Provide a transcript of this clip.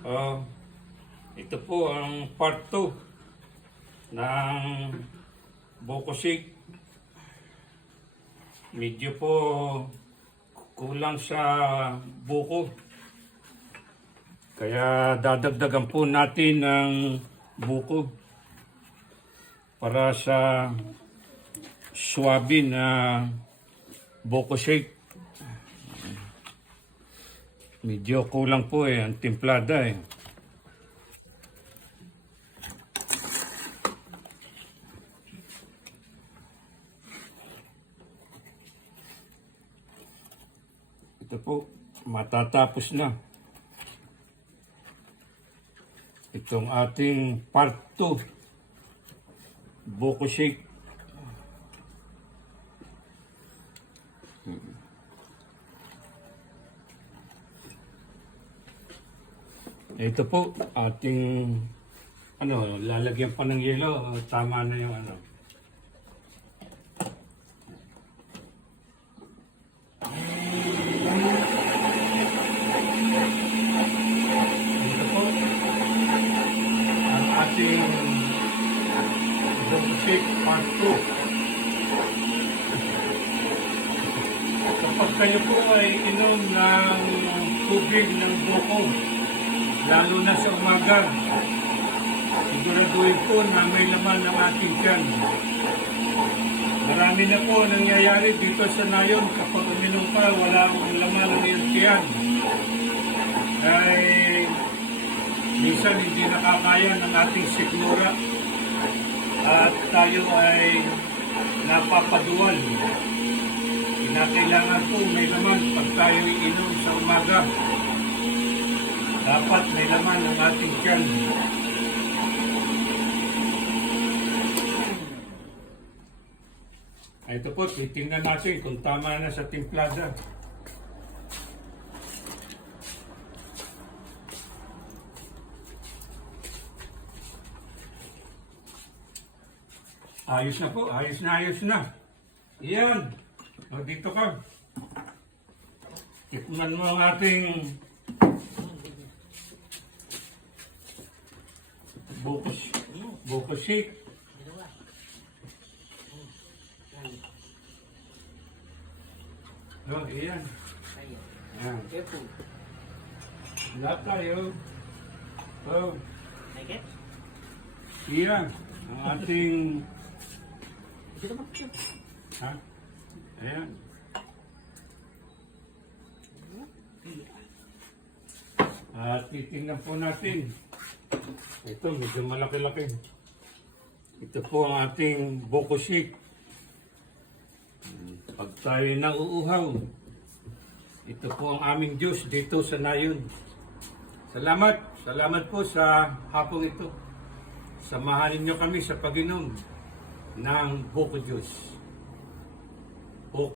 Ah, ito po ang part 2 ng Boko Shake. Medyo po kulang sa buko. Kaya dadagdagan po natin ng buko para sa swabe na Boko Shake. Medyo kulang po eh, ang timplada eh. Ito po, matatapos na. Itong ating part 2. Boko shake. Ito po, ating ano, lalagyan pa ng yelo. Tama na yung ano. Ito po, ang ating Bumsik Part 2. Kapag kayo po ay inom ng tubig ng buko, lalo na sa umaga, siguraduhin po na may laman ng ating tiyan. Marami na po nangyayari dito sa nayon kapag uminom ka, wala akong laman ng iyong tiyan. Ay minsan hindi nakakaya ng ating sikmura at tayo ay napapaduwal. Kinakailangan po may laman pag tayo inom sa umaga. Dapat may laman ang ating tiyan. Ay, Ito po, titingnan natin kung tama na sa timplada. Ayos na po, ayos na, ayos na. Iyan, o dito ka. Tikman mo ang ating buko, buko shake. Oh, iyan. Ayan. Lahat tayo. Oh, iyan. Ang ating, ha? Ayan. At titingnan po natin. Ito, medyo malaki-laki. Ito po ang ating boko shake. Pag tayo nauuhaw, ito po ang aming juice dito sa Nayon. Salamat. Salamat po sa hapong ito. Samahan niyo kami sa pag-inom ng Boko Juice.